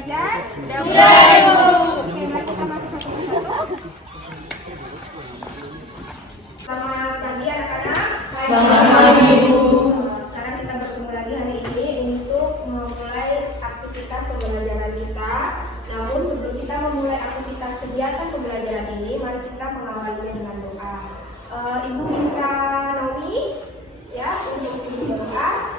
belajar? Sudah, Ibu. Oke, mari kita masuk satu persatu. Selamat pagi anak-anak. Selamat pagi, Ibu. Sekarang kita bertemu lagi hari ini untuk memulai aktivitas pembelajaran kita. Namun sebelum kita memulai aktivitas kegiatan pembelajaran ini, mari kita mengawalinya dengan doa. Ibu minta Naomi ya untuk berdoa.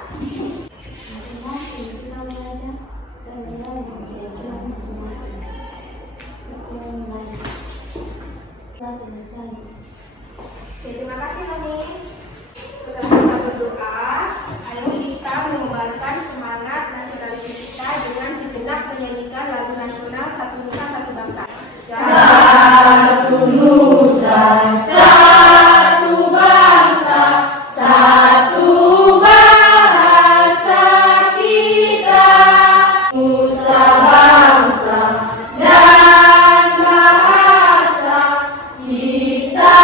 Oke, terima kasih Naomi. Setelah kita berdoa, ayo kita mengobarkan semangat nasionalisme kita dengan sejenak menyanyikan lagu nasional Satu Nusa Satu Bangsa. Satu nusa, satu bangsa, satu bahasa kita. Nusa bangsa dan bahasa kita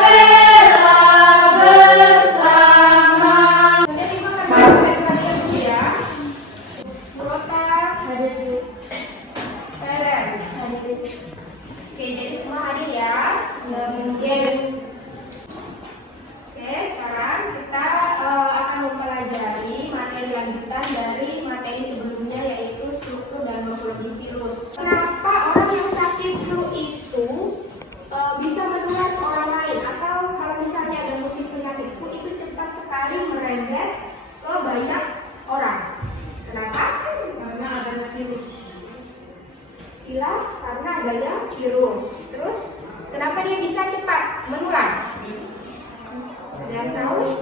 bela bersama. Jadi makan bahasa kalian dulu ya. Murota hadir di Peren hadir di. Oke, jadi semua hadir ya. Kemudian sekarang kita akan mempelajari materi lanjutan dari materi sebelumnya, yaitu struktur dan morfologi virus. Kenapa orang yang sakit flu itu bisa menular ke orang lain, atau kalau misalnya ada musim penyakit flu itu cepat sekali merembes ke banyak orang? Kenapa? Karena adanya virus. Bila karena adanya virus. Terus kenapa dia bisa cepat menular? Ada yang tahu?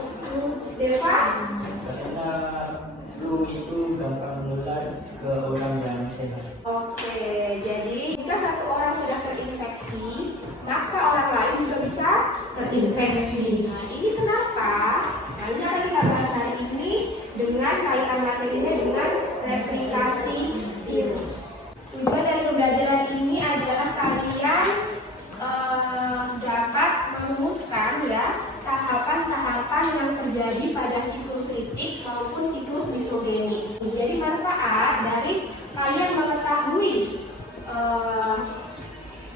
Deva? Karena flu itu gampang menular ke orang yang sehat. Oke, jadi jika satu orang sudah terinfeksi, maka orang lain juga bisa terinfeksi. Nah, ini kenapa? Nah, ini akan kita bahas hari ini dengan kaitan materinya dengan replikasi virus. Tujuan dari pembelajaran ini adalah kalian dapat merumuskan ya tahapan-tahapan yang terjadi pada siklus litik maupun siklus lisogeni. Jadi manfaat dari kalian mengetahui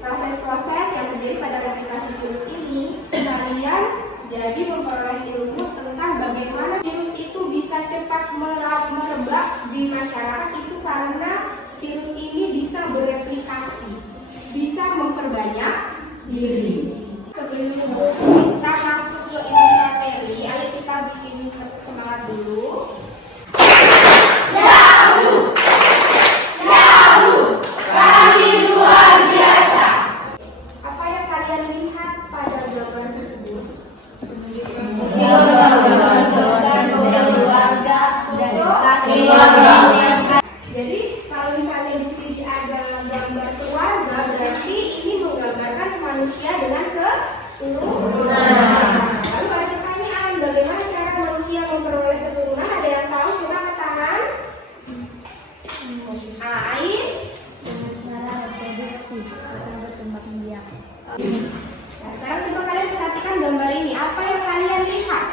proses-proses yang terjadi pada replikasi virus ini, kalian jadi memperoleh ilmu tentang bagaimana virus itu bisa cepat merebak di masyarakat itu karena virus ini bisa bereplikasi, bisa memperbanyak diri. Sebelum kita masuk ke ilmu materi, ayo kita bikin tepuk semangat dulu. Yahoo! Yahoo! Kami luar biasa. Apa yang kalian lihat pada gambar tersebut? Jadi kalau misalnya di sini ada gambar keluarga, berarti ini menggambarkan manusia dengan keturunan. Lalu ada pertanyaan, bagaimana cara manusia memperoleh keturunan? Ada yang tahu? Coba angkat tangan. Ain. Nah, sekarang coba kalian perhatikan gambar ini. Apa yang kalian lihat?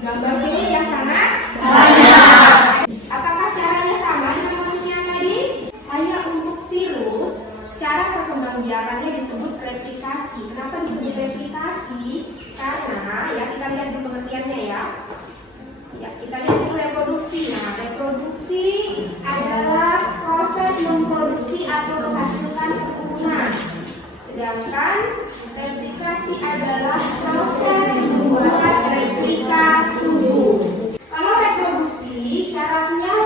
Gambar virus yang sangat Banyak. Apakah caranya sama dengan manusia tadi? Hanya untuk virus, cara perkembangbiakannya disebut replikasi. Kenapa disebut replikasi? Karena ya kita lihat dulu pengertiannya ya. Ya, kita lihat dulu reproduksi. Nah, reproduksi adalah proses memproduksi atau menghasilkan keturunan. Sedangkan replikasi adalah proses membuat replika tubuh. Kalau reproduksi, syaratnya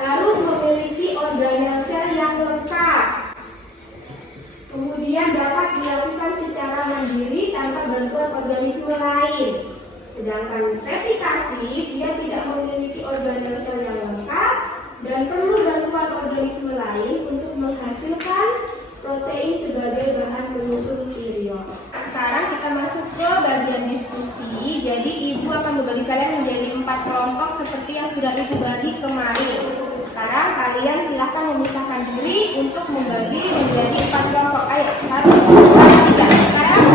harus memiliki organel sel yang lengkap. Kemudian dapat dilakukan secara mandiri tanpa bantuan organisme lain. Sedangkan replikasi, dia tidak memiliki organel sel yang lengkap dan perlu bantuan organisme lain untuk menghasilkan protein sebagai bahan penyusun virion. Sekarang kita masuk ke bagian diskusi. Jadi ibu akan membagi kalian menjadi 4 kelompok seperti yang sudah ibu bagi kemarin. Sekarang kalian silahkan memisahkan diri untuk membagi menjadi 4 kelompok. Ayo, 1, 2, 3. Sekarang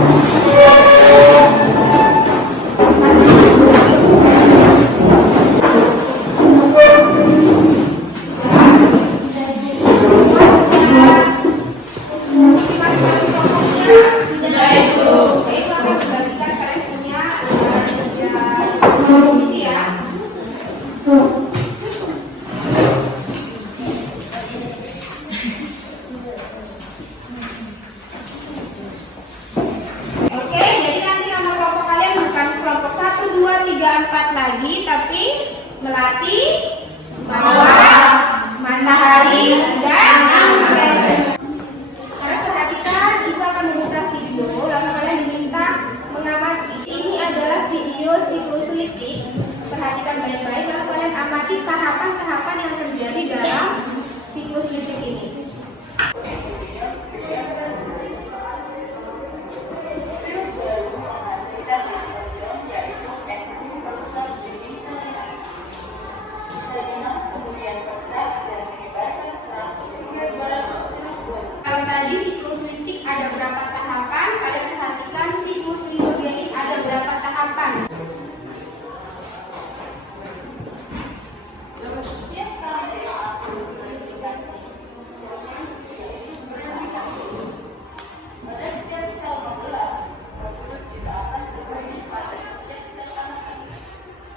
3, 4 lagi, tapi melati, mawar, matahari, dan anggrek. Sekarang perhatikan, ibu akan memutar video, lalu kalian diminta mengamati. Ini adalah video siklus litik. Perhatikan baik-baik, lalu kalian amati tahapan-tahapan yang terjadi dalam siklus litik ini. Kalau tadi siklus litik ada berapa tahapan, kalian perhatikan siklus lisogenik ada berapa tahapan.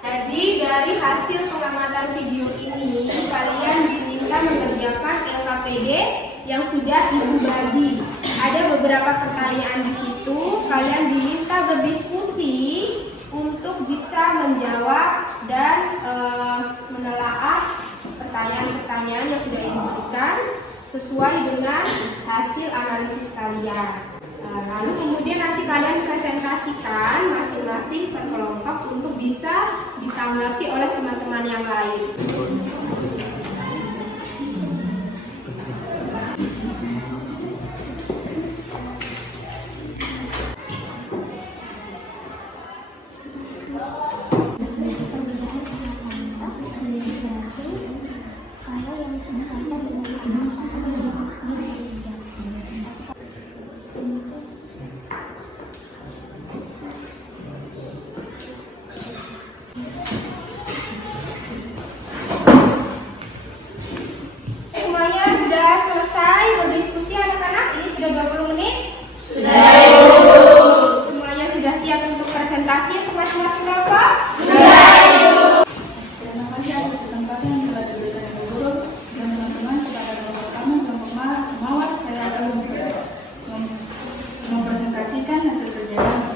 Jadi dari hasil pengamatan video ini, kalian diminta mengerjakan LKPD yang sudah ibu bagi. Ada beberapa pertanyaan di situ, kalian diminta berdiskusi untuk bisa menjawab dan menelaah pertanyaan-pertanyaan yang sudah ibu berikan sesuai dengan hasil analisis kalian. Lalu kemudian nanti kalian presentasikan masing-masing per kelompok untuk bisa ditanggapi oleh teman-teman yang lain. Semuanya sudah selesai berdiskusi anak-anak? Ini sudah 20 menit? Sudah. Semuanya sudah siap untuk presentasi untuk masing-masing kelompok? Sudah. Terima kasih atas kesempatan yang telah diberikan Ibu Guru dan teman-teman kepada kelompok kami, kelompok mawar. Saya akan mempresentasikan hasil kerja kami.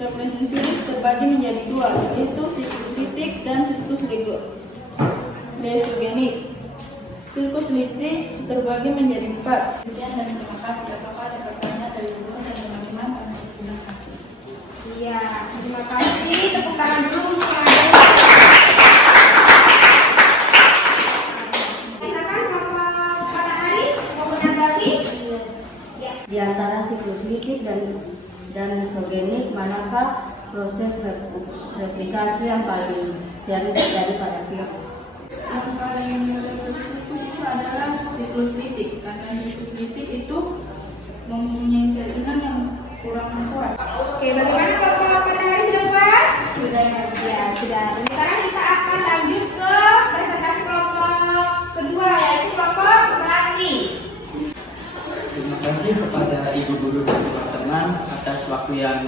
Referensi virus terbagi menjadi dua, yaitu siklus litik dan siklus lisogenik. Siklus litik terbagi menjadi 4. Sekian dan terima kasih. Apakah ada pertanyaan dari Ibu Guru dan teman-teman? Kami silakan. Iya, terima kasih. Tepuk tangan dulu untuk silakan Bapak Matahari mau menanggapi? Ya. Di antara siklus litik dan lisogenik, manakah proses replikasi yang paling sering terjadi pada virus? Yang paling siklus itu adalah siklus litik, karena siklus litik itu mempunyai sel inang yang kurang kuat. Oke, bagaimana Bapak Matahari sudah puas? Sudah. Ya, sudah. Dan sekarang kita akan lanjut ke presentasi kelompok kedua, yaitu kelompok melati. Terima kasih kepada Ibu Guru dan teman-teman atas waktu yang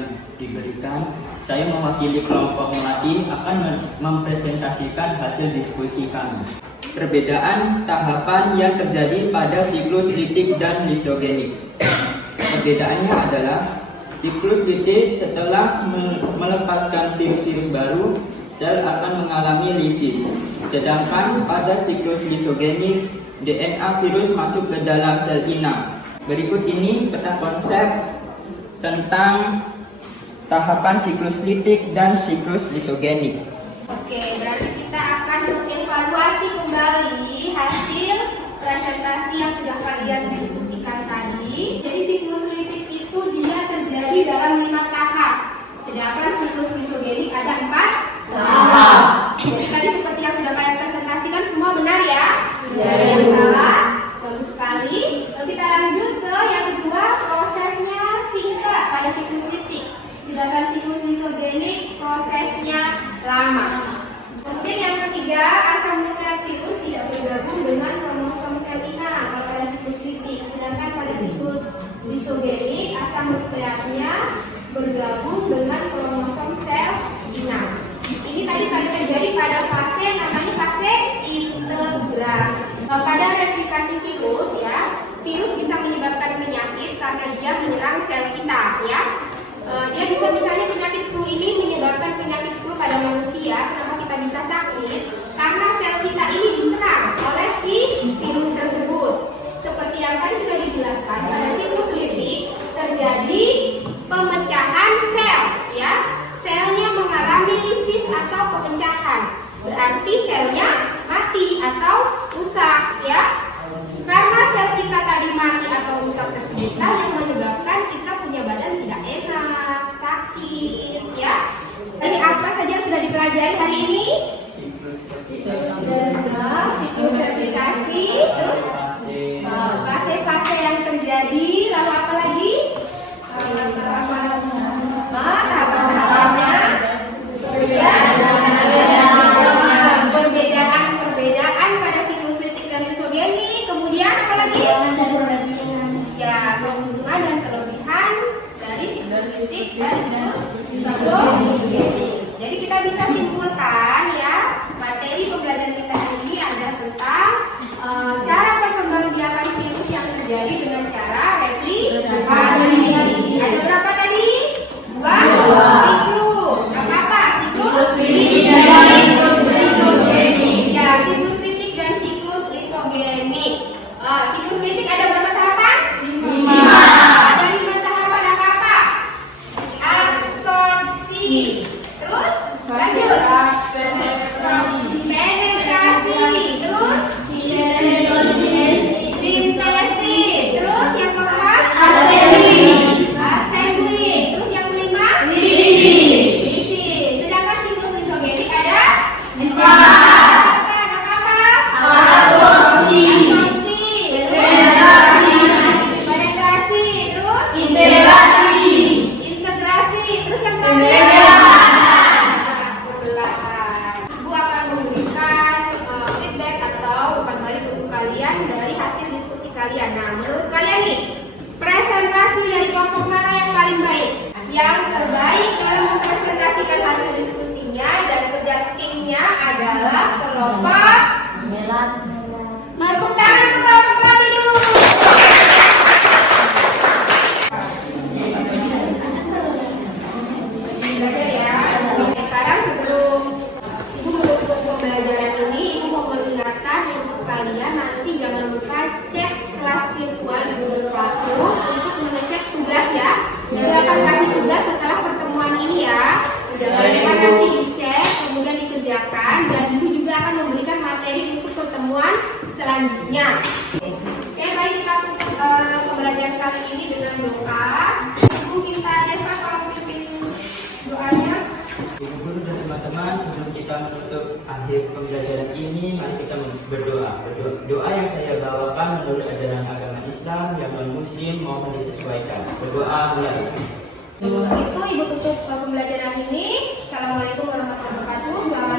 diberikan. Saya mewakili kelompok melati akan mempresentasikan hasil diskusi kami. Perbedaan tahapan yang terjadi pada siklus litik dan lisogenik. Perbedaannya adalah siklus litik setelah melepaskan virus-virus baru, sel akan mengalami lisis. Sedangkan pada siklus lisogenik, DNA virus masuk ke dalam sel inang. Berikut ini peta konsep tentang tahapan siklus litik dan siklus lisogenik. Oke, berarti kita akan mengevaluasi kembali hasil presentasi yang sudah kalian diskusikan tadi. Jadi siklus litik itu dia terjadi dalam 5 tahap. Sedangkan siklus lisogenik ada 4 tahap. Jadi tadi seperti yang sudah kalian presentasikan semua benar ya? Tidak ada yang salah. Bagus sekali. Lalu kita lanjut ke yang kedua, prosesnya singkat pada siklus litik. Sedangkan siklus lisogenik prosesnya lama. Kemudian yang ketiga, asam nukleat virus tidak bergabung dengan kromosom sel inang pada siklus litik. Sedangkan pada siklus lisogenik asam nukleatnya bergabung dengan kromosom sel inang. Ini tadi terjadi pada fase namanya fase integrasi. Pada replikasi virus ya, virus bisa menyebabkan penyakit karena dia menyerang sel kita ya. Dia bisa misalnya penyakit flu ini menyebabkan penyakit flu pada manusia. Kenapa kita bisa sakit? Karena sel kita ini diserang oleh si virus tersebut. Seperti yang tadi sudah dijelaskan, pada siklus litik terjadi pemecahan sel, ya. Selnya mengalami lisis atau pemecahan. Berarti selnya mati atau rusak, ya. Karena sel kita tadi mati atau rusak tersebutlah yang menyebabkan kita punya badan tidak enak, sakit, ya. Tadi apa saja sudah dipelajari hari ini? Siklus replikasi, terus fase-fase yang terjadi, lalu apa lagi? Tahapan-tahapannya, perbedaan pada siklus litik dan isogenik. Kemudian apa lagi? Ya, keuntungan dan kelebihan dari siklus litik dan siklus isogenik. Jadi kita bisa simpulkan, ya, materi pembelajaran kita hari ini ada tentang cara perkembangbiakan virus yang terjadi dengan cara replikasi. Ada berapa tadi? Dua. Siklus. Apa? Siklus litik dan isogenik. Ya, siklus litik dan siklus isogenik. Siklus litik ada berapa tahapan? 5. Ada 5 tahapan apa? Absorpsi. Terus lanjut. Penetrasi. Terus sintesis. Terus yang keempat assembly. Terus yang kelima lisis. Sedangkan siklus isogenik ada 5. Absorpsi, penetrasi, terus integrasi, terus yang terakhir pembelahan. Ibu akan memberikan feedback atau kembali untuk kalian dari hasil diskusi kalian. Nah, menurut kalian nih, presentasi dari kelompok mana yang paling baik? Yang terbaik dalam mempresentasikan hasil diskusinya dan kerja timnya adalah kelompok tepuk tangan untuk kelompok pelatih dulu. Belajar ya. Sekarang sebelum Ibu menutup pembelajaran ini, Ibu mau mengingatkan untuk kalian nanti jangan lupa cek kelas virtual di Google Classroom untuk mengecek tugas, ya. Jadi akan kasih tugas setelah pertemuan ini, ya. Jangan lupa nanti dicek, kemudian dikerjakan, dan Ibu juga akan memberikan materi untuk pertemuan selanjutnya. Oke, baik, kita tutup pembelajaran kali ini dengan doa. Ibu kita Deva kalau pimpin doanya. Ibu guru dan teman-teman, sebelum kita menutup akhir pembelajaran ini, mari kita berdoa. Doa yang saya bawakan menurut ajaran agama Islam yang non-Muslim mohon disesuaikan. Berdoa mulai. Itu Ibu tutup pembelajaran ini. Assalamualaikum warahmatullahi wabarakatuh. Selamat